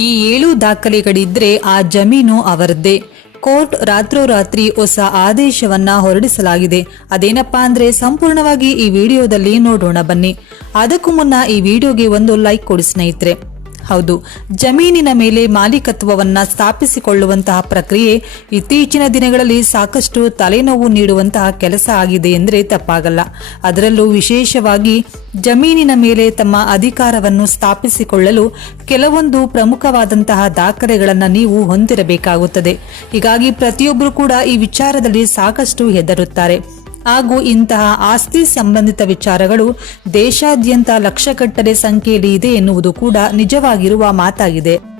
ಈ ಏಳು ದಾಖಲೆಗಳಿದ್ರೆ ಆ ಜಮೀನು ಅವರದ್ದೇ. ಕೋರ್ಟ್ ರಾತ್ರೋರಾತ್ರಿ ಹೊಸ ಆದೇಶವನ್ನ ಹೊರಡಿಸಲಾಗಿದೆ. ಅದೇನಪ್ಪಾ ಅಂದ್ರೆ ಸಂಪೂರ್ಣವಾಗಿ ಈ ವಿಡಿಯೋದಲ್ಲಿ ನೋಡೋಣ ಬನ್ನಿ. ಅದಕ್ಕೂ ಮುನ್ನ ಈ ವಿಡಿಯೋಗೆ ಒಂದು ಲೈಕ್ ಕೊಡಿ ಸ್ನೇಹಿತರೆ. ಹೌದು. ಜಮೀನಿನ ಮೇಲೆ ಮಾಲೀಕತ್ವವನ್ನ ಸ್ಥಾಪಿಸಿಕೊಳ್ಳುವಂತಹ ಪ್ರಕ್ರಿಯೆ ಇತ್ತೀಚಿನ ದಿನಗಳಲ್ಲಿ ಸಾಕಷ್ಟು ತಲೆನೋವು ನೀಡುವಂತಹ ಕೆಲಸ ಆಗಿದೆ ಎಂದರೆ ತಪ್ಪಾಗಲ್ಲ. ಅದರಲ್ಲೂ ವಿಶೇಷವಾಗಿ ಜಮೀನಿನ ಮೇಲೆ ತಮ್ಮ ಅಧಿಕಾರವನ್ನು ಸ್ಥಾಪಿಸಿಕೊಳ್ಳಲು ಕೆಲವೊಂದು ಪ್ರಮುಖವಾದಂತಹ ದಾಖಲೆಗಳನ್ನು ನೀವು ಹೊಂದಿರಬೇಕಾಗುತ್ತದೆ. ಹೀಗಾಗಿ ಪ್ರತಿಯೊಬ್ಬರು ಕೂಡ ಈ ವಿಚಾರದಲ್ಲಿ ಸಾಕಷ್ಟು ಹೆದರುತ್ತಾರೆ. ಹಾಗೂ ಇಂತಹ ಆಸ್ತಿ ಸಂಬಂಧಿತ ವಿಚಾರಗಳು ದೇಶಾದ್ಯಂತ ಲಕ್ಷಗಟ್ಟಲೆ ಸಂಖ್ಯೆಯಲ್ಲಿ ಇದೆ ಎನ್ನುವುದು ಕೂಡ ನಿಜವಾಗಿರುವ ಮಾತಾಗಿದೆ.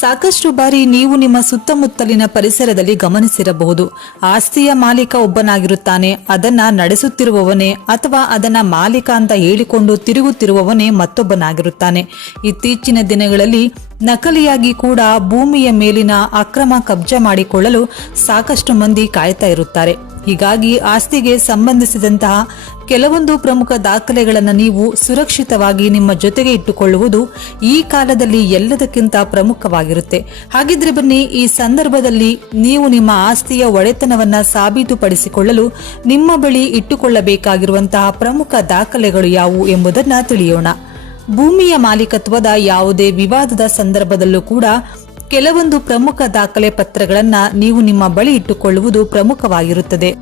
ಸಾಕಷ್ಟು ಬಾರಿ ನೀವು ನಿಮ್ಮ ಸುತ್ತಮುತ್ತಲಿನ ಪರಿಸರದಲ್ಲಿ ಗಮನಿಸಿರಬಹುದು. ಆಸ್ತಿಯ ಮಾಲೀಕ ಒಬ್ಬನಾಗಿರುತ್ತಾನೆ, ಅದನ್ನ ನಡೆಸುತ್ತಿರುವವನೇ ಅಥವಾ ಅದನ್ನ ಮಾಲೀಕ ಅಂತ ಹೇಳಿಕೊಂಡು ತಿರುಗುತ್ತಿರುವವನೇ ಮತ್ತೊಬ್ಬನಾಗಿರುತ್ತಾನೆ. ಇತ್ತೀಚಿನ ದಿನಗಳಲ್ಲಿ ನಕಲಿಯಾಗಿ ಕೂಡ ಭೂಮಿಯ ಮೇಲಿನ ಅಕ್ರಮ ಕಬ್ಜಾ ಮಾಡಿಕೊಳ್ಳಲು ಸಾಕಷ್ಟು ಮಂದಿ ಕಾಯ್ತಾ ಇರುತ್ತಾರೆ. ಹೀಗಾಗಿ ಆಸ್ತಿಗೆ ಸಂಬಂಧಿಸಿದಂತಹ ಕೆಲವೊಂದು ಪ್ರಮುಖ ದಾಖಲೆಗಳನ್ನು ನೀವು ಸುರಕ್ಷಿತವಾಗಿ ನಿಮ್ಮ ಜೊತೆಗೆ ಇಟ್ಟುಕೊಳ್ಳುವುದು ಈ ಕಾಲದಲ್ಲಿ ಎಲ್ಲದಕ್ಕಿಂತ ಪ್ರಮುಖವಾಗಿರುತ್ತೆ. ಹಾಗಿದ್ರೆ ಬನ್ನಿ, ಈ ಸಂದರ್ಭದಲ್ಲಿ ನೀವು ನಿಮ್ಮ ಆಸ್ತಿಯ ಒಡೆತನವನ್ನ ಸಾಬೀತುಪಡಿಸಿಕೊಳ್ಳಲು ನಿಮ್ಮ ಬಳಿ ಇಟ್ಟುಕೊಳ್ಳಬೇಕಾಗಿರುವಂತಹ ಪ್ರಮುಖ ದಾಖಲೆಗಳು ಯಾವುವು ಎಂಬುದನ್ನ ತಿಳಿಯೋಣ. ಭೂಮಿಯ ಮಾಲೀಕತ್ವದ ಯಾವುದೇ ವಿವಾದದ ಸಂದರ್ಭದಲ್ಲೂ ಕೂಡ ಕೆಲವೊಂದು ಪ್ರಮುಖ ದಾಖಲೆ ಪತ್ರಗಳನ್ನ ನೀವು ನಿಮ್ಮ ಬಳಿ ಇಟ್ಟುಕೊಳ್ಳುವುದು ಪ್ರಮುಖವಾಗಿರುತ್ತದೆ.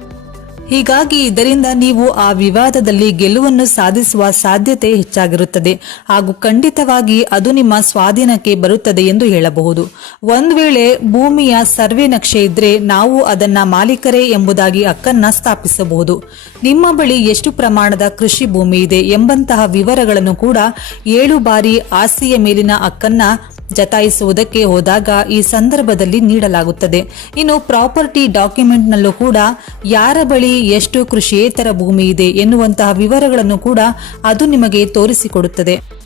ಹೀಗಾಗಿ ಇದರಿಂದ ನೀವು ಆ ವಿವಾದದಲ್ಲಿ ಗೆಲುವನ್ನು ಸಾಧಿಸುವ ಸಾಧ್ಯತೆ ಹೆಚ್ಚಾಗಿರುತ್ತದೆ. ಹಾಗೂ ಖಂಡಿತವಾಗಿ ಅದು ನಿಮ್ಮ ಸ್ವಾಧೀನಕ್ಕೆ ಬರುತ್ತದೆ ಎಂದು ಹೇಳಬಹುದು. ಒಂದು ವೇಳೆ ಭೂಮಿಯ ಸರ್ವೆ ನಕ್ಷೆ ಇದ್ರೆ ನಾವು ಅದನ್ನ ಮಾಲೀಕರೇ ಎಂಬುದಾಗಿ ಹಕ್ಕನ್ನ ಸ್ಥಾಪಿಸಬಹುದು. ನಿಮ್ಮ ಬಳಿ ಎಷ್ಟು ಪ್ರಮಾಣದ ಕೃಷಿ ಭೂಮಿ ಇದೆ ಎಂಬಂತಹ ವಿವರಗಳನ್ನು ಕೂಡ ಏಳು ಬಾರಿ ಆಸ್ತಿಯ ಮೇಲಿನ ಹಕ್ಕನ್ನ ಜತಾಯಿಸುವುದಕ್ಕೆ ಹೋದಾಗ ಈ ಸಂದರ್ಭದಲ್ಲಿ ನೀಡಲಾಗುತ್ತದೆ. ಇನ್ನು ಪ್ರಾಪರ್ಟಿ ಡಾಕ್ಯುಮೆಂಟ್ನಲ್ಲೂ ಕೂಡ ಯಾರ ಬಳಿ ಎಷ್ಟು ಕೃಷಿಯೇತರ ಭೂಮಿ ಇದೆ ಎನ್ನುವಂತಹ ವಿವರಗಳನ್ನು ಕೂಡ ಅದು ನಿಮಗೆ ತೋರಿಸಿಕೊಡುತ್ತದೆ.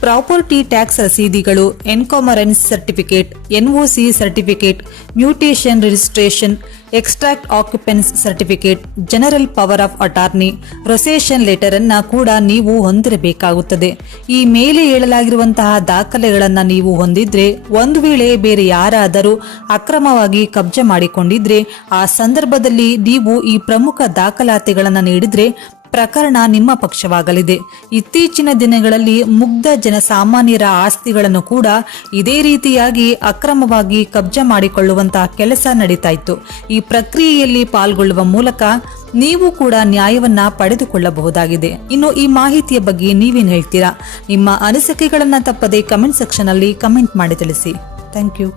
Property tax ರಸೀದಿಗಳು, encumbrance certificate, NOC certificate, mutation registration, extract occupancy certificate, general power of attorney, ರೊಸೇಷನ್ letter ಅನ್ನ ಕೂಡ ನೀವು ಹೊಂದಿರಬೇಕಾಗುತ್ತದೆ. ಈ ಮೇಲೆ ಹೇಳಲಾಗಿರುವಂತಹ ದಾಖಲೆಗಳನ್ನ ನೀವು ಹೊಂದಿದ್ರೆ, ಒಂದು ವೇಳೆ ಬೇರೆ ಯಾರಾದರೂ ಅಕ್ರಮವಾಗಿ ಕಬ್ಜೆ ಮಾಡಿಕೊಂಡಿದ್ರೆ, ಆ ಸಂದರ್ಭದಲ್ಲಿ ನೀವು ಈ ಪ್ರಮುಖ ದಾಖಲಾತಿಗಳನ್ನು ನೀಡಿದ್ರೆ ಪ್ರಕರಣ ನಿಮ್ಮ ಪಕ್ಷವಾಗಲಿದೆ. ಇತ್ತೀಚಿನ ದಿನಗಳಲ್ಲಿ ಮುಗ್ಧ ಜನಸಾಮಾನ್ಯರ ಆಸ್ತಿಗಳನ್ನು ಕೂಡ ಇದೇ ರೀತಿಯಾಗಿ ಅಕ್ರಮವಾಗಿ ಕಬ್ಜಾ ಮಾಡಿಕೊಳ್ಳುವಂತಹ ಕೆಲಸ ನಡೀತಾ ಇತ್ತು ಈ ಪ್ರಕ್ರಿಯೆಯಲ್ಲಿ ಪಾಲ್ಗೊಳ್ಳುವ ಮೂಲಕ ನೀವು ಕೂಡ ನ್ಯಾಯವನ್ನ ಪಡೆದುಕೊಳ್ಳಬಹುದಾಗಿದೆ. ಇನ್ನು ಈ ಮಾಹಿತಿಯ ಬಗ್ಗೆ ನೀವೇನು ಹೇಳ್ತೀರಾ? ನಿಮ್ಮ ಅನಿಸಿಕೆಗಳನ್ನ ತಪ್ಪದೆ ಕಮೆಂಟ್ ಸೆಕ್ಷನ್ ಅಲ್ಲಿ ಕಮೆಂಟ್ ಮಾಡಿ ತಿಳಿಸಿ. Thank you.